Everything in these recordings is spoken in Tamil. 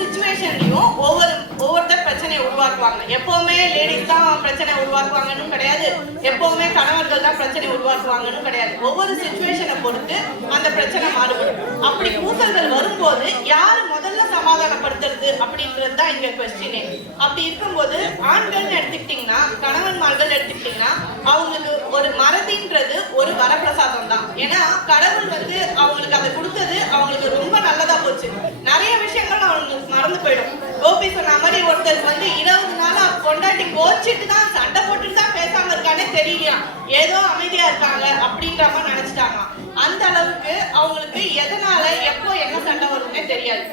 சிச்சுவேஷன்லயும் ஒவ்வொருத்தர் பிரச்சனையை உருவாக்குவாங்க. எப்பவுமே லேடிஸ் தான் பிரச்சனை உருவாக்குவாங்கன்னு கிடையாது, எப்பவுமே கணவர்கள் தான் பிரச்சனை உருவாக்குவாங்கன்னு கிடையாது. ஒவ்வொரு சிச்சுவேஷனை பொறுத்து அந்த பிரச்சனை மாறுபடும். அப்படி பூசல்கள் வரும்போது யாரு முதல்ல சமாதானப்படுத்துறது அப்படின்றது தான் இங்க கொஸ்டினே. அப்படி இருக்கும்போது ஆண்கள் எடுத்துக்கிட்டீங்கன்னா, கணவன்மார்கள் எடுத்துக்கிட்டீங்கன்னா, அவங்களுக்கு ஒரு மறதின்றது ஒரு வரப்பிரசாதம் தான். ஏன்னா கடவுள் வந்து அவங்களுக்கு அதை கொடுத்தது அவங்களுக்கு ரொம்ப நல்லதா போச்சு. நிறைய விஷயங்கள் அவங்களுக்கு மறந்து போயிடும். கோபி சொன்ன மாதிரி ஒருத்தருக்கு வந்து 20 நாளா கொண்டாட்டி கோச்சிட்டு தான் சண்டை போட்டுட்டு தான் பேசாம இருக்கானே தெரியலையா, ஏதோ அமைதியா இருக்காங்க அப்படின்ற மாதிரி நினைச்சிட்டாங்க. அந்த அளவுக்கு அவங்களுக்கு எதனால எப்போ என்ன சண்டை வரும்னே தெரியாது.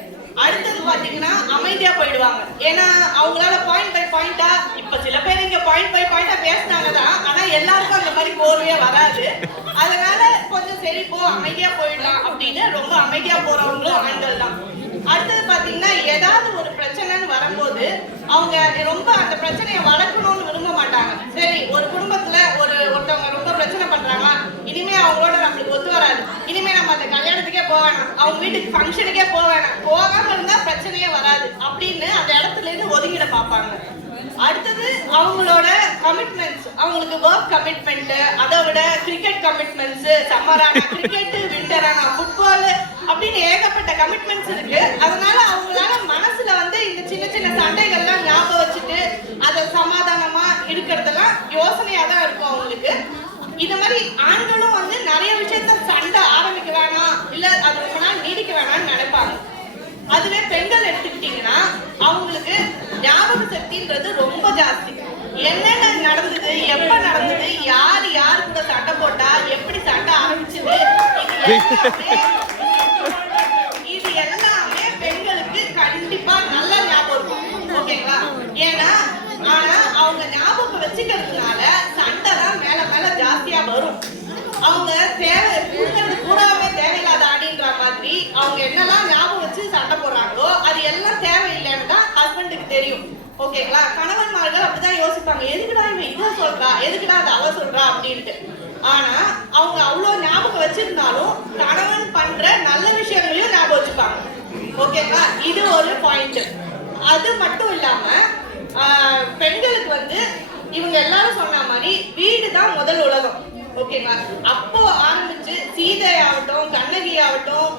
அடுத்தது பாத்தீங்கன்னா அமைதியா போயிடுவாங்க. ஏன்னா அவங்களால பாயிண்ட் பை பாயிண்டா, இப்ப சில பேர் இங்க பாயிண்ட் பை பாயிண்டா பேசினாங்கதான், ஆனா எல்லாருக்கும் அந்த மாதிரி கோர்வையா வராது. அதனால கொஞ்சம் சரி போ அமைதியா போயிடலாம் அப்படின்னு ரொம்ப அமைதியா போறவங்களும் ஆண்கள் தான். அடுத்தது பாத்தீங்கன்னா ஏதாவது ஒரு பிரச்சனைன்னு வரும்போது அவங்க ரொம்ப அந்த பிரச்சனையை வளர்க்கணும்னு விரும்ப மாட்டாங்க. சரி, ஒரு குடும்பத்துல ஒருத்தவங்க ரொம்ப பிரச்சனை பண்றாங்க, இனிமே அவங்களோட நம்மளுக்கு ஒத்து வராது, இனிமே நம்ம அந்த கல்யாணத்துக்கே போக வேணாம், அவங்க வீட்டுக்கு ஃபங்க்ஷனுக்கே போக வேணாம், போகாம இருந்தா பிரச்சனையே வராது அப்படின்னு அந்த இடத்துல இருந்து ஒதுங்கிட பார்ப்பாங்க. அடுத்தது அவங்களோட கமிட்மெண்ட்ஸ், அவங்களுக்கு ஒர்க் கமிட்மெண்ட், அதை விட கிரிக்கெட் கமிட்மெண்ட்ஸ், சம்மரானா கிரிக்கெட், விண்டரானா ஃபுட்பால் அப்படின்னு ஏகப்பட்ட கமிட்மெண்ட்ஸ் இருக்கு. அதனால அவங்களால மனசுல வந்து இந்த சின்ன சின்ன சண்டைகள்லாம் ஞாபகம் வச்சுட்டு அதை சமாதானமா இருக்கிறதெல்லாம் யோசனையா தான் இருக்கும் அவங்களுக்கு. இந்த மாதிரி ஆண்களும் வந்து நிறைய விஷயத்த சண்டை ஆரம்பிக்க வேணாம், இல்ல அது ரொம்ப நாள் நீடிக்க வேணாம்னு நினைப்பாங்க. அதுவே பெண்கள் எடுத்துக்கிட்டீங்கன்னா அவங்களுக்கு ஞாபக சக்தின்றது ரொம்ப ஜாஸ்தி. என்னென்ன நடந்தது, எப்ப நடந்தது, யார் யாரு கூட சண்டை போட்டா, எப்படி சண்டை ஆரம்பிச்சது, இது எல்லாமே பெண்களுக்கு கண்டிப்பா நல்ல ஞாபகம் இருக்கும். ஓகேங்களா? ஏன்னா ஆனா அவங்க ஞாபகம் வச்சுக்கிறதுனால சண்டை தான் மேல மேல ஜாஸ்தியா வரும். அவங்க தேவை பூராவே தேவையில்லாத ஆடின்ற மாதிரி அவங்க என்னெல்லாம் ஞாபகம் வச்சு சண்டை போடுறாங்களோ அது எல்லாம் தேவையில்லைன்னு தான் ஹஸ்பண்டுக்கு தெரியும். ஓகேங்களா? கணவன்மார்கள் அப்படிதான் யோசிப்பாங்க, எதுக்குடா இவன் இதை சொல்றா, எதுக்குடா அதை அவ சொல்றா அப்படின்ட்டு. ஆனா அவங்க அவ்வளவு ஞாபகம் வச்சிருந்தாலும் கணவன் பண்ற நல்ல விஷயங்களையும் ஞாபகம் வச்சுப்பாங்க. ஓகேங்களா? இது ஒரு பாயிண்ட். அது மட்டும் இல்லாம பெண்களுக்கு வந்து இவங்க எல்லாரும் சொன்ன மாதிரி வீடு தான் முதல் உலகம். ஓகேங்களா? அப்போ ஆரம்பிச்சு சீதை ஆகட்டும், கண்ணகி ஆகட்டும்,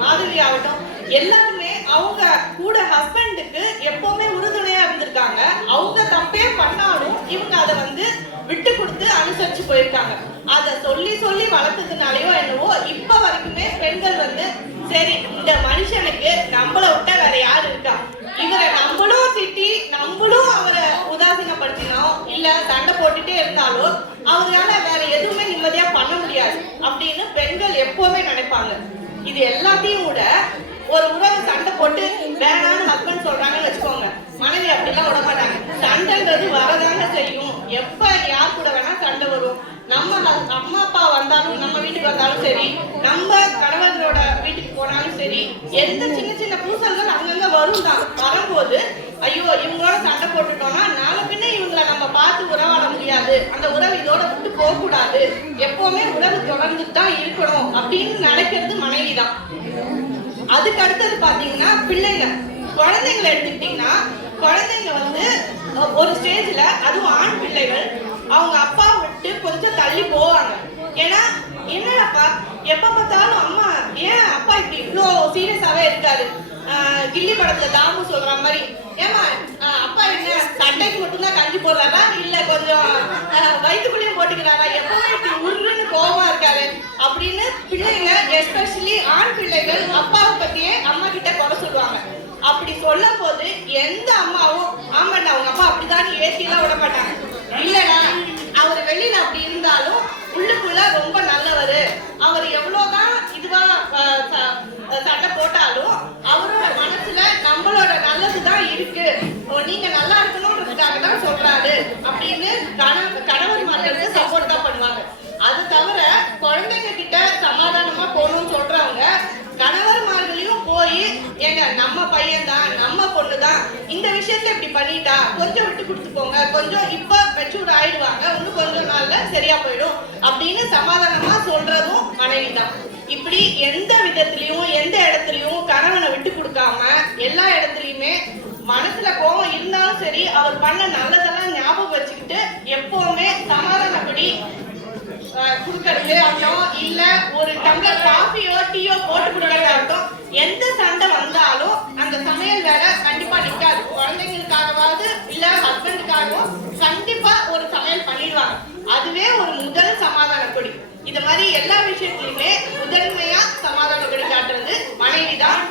மாதவி ஆகட்டும், எல்லாருமே அவங்க கூட ஹஸ்பண்டுக்கு எப்பவுமே உறுதுணையா இருந்திருக்காங்க. அவங்க தப்பே பண்ணாலும் இவங்க அதை வந்து விட்டு கொடுத்து அனுசரிச்சு போயிருக்காங்க. அதை சொல்லி சொல்லி வளர்த்ததுனாலயோ என்னவோ இப்ப வரைக்குமே பெண்கள் வந்து சரி, இந்த மனுஷனுக்கு நம்மளை விட்டா வேற யாரு இருக்கா, இவரை நம்மளும் திட்டி நம்மளும் அவரை உதாசீனப்படுத்தினோம் இல்ல சண்டை போட்டுட்டே இருந்தாலும் அவரால வேற எதுவுமே நிம்மதியா பண்ண முடியாது அப்படின்னு பெண்கள் எப்பவுமே நினைப்பாங்க. இது எல்லாத்தையும் விட ஒரு உறவு சண்டை போட்டு வேணான்னு ஹஸ்பண்ட் சொல்றாங்கன்னு வச்சுக்கோங்க, மனைவி அப்படிலாம் விட மாட்டாங்க. சண்டைன்றது வரதாங்க செய்யும். எப்ப யார் கூட வேணா சண்டை வரும். நம்ம அம்மா அப்பா வந்தாலும், நம்ம வீட்டுக்கு வந்தாலும் சரி, நம்ம கணவர்களோட வீட்டுக்கு போனாலும் சரி, எந்த சின்ன சின்ன பூசல்கள் அங்கங்க வரும் தான். வரும்போது ஐயோ இவங்களோட சண்டை போட்டுட்டோம்னா நாளை பின்ன இவங்களை நம்ம பார்த்து உறவாட முடியாது, அந்த உறவு இதோட விட்டு போக கூடாது, எப்பவுமே உறவு தொடர்ந்துட்டு தான் இருக்கணும் அப்படின்னு நினைக்கிறது மனைவி தான். அதுக்கு அடுத்தது பாத்தீங்கன்னா பிள்ளைங்க, குழந்தைங்களை எடுத்துக்கிட்டீங்கன்னா குழந்தைங்க வந்து ஒரு ஸ்டேஜ்ல, அதுவும் ஆண் பிள்ளைகள் அவங்க அப்பா விட்டு கொஞ்சம் தள்ளி போவாங்க. ஏன்னா என்னடாப்பா எப்ப பார்த்தாலும் அம்மா ஏன் அப்பா இப்படி இவ்வளோ சீரியஸாவே இருக்காரு, கில்லி படத்துல தாமு சொல்ற மாதிரி, ஏமா அப்பா என்ன சண்டைக்கு மட்டும்தான் கஞ்சி போடுறாரா இல்ல கொஞ்சம் வயிற்றுக்குள்ளேயும் போட்டுக்கிறாரா, எப்பவுமே இப்படி உருன்னு கோபமா இருக்காரு அப்படின்னு பிள்ளைங்க, எஸ்பெஷலி ஆண் பிள்ளைகள் அப்பாவை பத்தியே அம்மா கிட்ட குறை சொல்லுவாங்க. அப்படி சொல்லும் போது எந்த அம்மாவும் ஆமாண்டா அவங்க அப்பா அப்படிதான் ஏற்றிலாம் விட மாட்டாங்க. இல்லடா அவர் வெளியில அப்படி இருந்தாலும் உள்ளுக்குள்ள ரொம்ப நல்லவர், அவர் எவ்வளவுதான் இதுவா சண்டை போட்டாலும் அவரோட மனசுல நம்மளோட நல்லதுதான் இருக்கு, நீங்க நல்லா இருக்கணும்ன்றதுக்காக தான் சொல்றாரு அப்படின்னு கணவன்மார்களுக்கு சப்போர்ட் தான் பண்ணுவாங்க. அது தவிர குழந்தைங்க கிட்ட சமாதானமா போகணும்னு சொல்றவங்க கணவன்மார்களையும் போய் ஏங்க நம்ம பையன் தான் நம்ம பொண்ணு தான் இந்த விஷயத்த இப்படி பண்ணிட்டா கொஞ்சம் விட்டு கொடுத்துக்கோங்க, கொஞ்சம் இப்ப மெச்சூர்ட் ஆயிடுவாங்க, இன்னும் கொஞ்சம் நாள்ல சரியா போயிடும் அப்படின்னு சமாதானமா சொல்றதும் மனைவி தான். இப்படி எந்த விதத்திலையும் எந்த இடத்துலயும் கணவனை விட்டு கொடுக்காம எல்லா இடத்துலயும் அவர் பண்ண நல்லதெல்லாம் ஞாபகம் வச்சுக்கிட்டு எப்பவுமே சமாதானப்படி குடுக்கறது ஆகட்டும், இல்ல ஒரு டம்ளர் காஃபியோ டீயோ போட்டு கொடுக்கறதாகட்டும், எந்த சண்டை வந்தாலும் அந்த சமையல் வேலை கண்டிப்பா நிக்காது. குழந்தைங்களுக்காகவாது இல்ல ஹஸ்பண்டுக்காகவும் கண்டிப்பா ஒரு சமையல் பண்ணிடுவாங்க. அதுவே ஒரு முதல் சமாதான கொடி. இது மாதிரி எல்லா விஷயத்திலுமே முதன்மையா சமாதான கொடி காட்டுறது மனைவி தான்.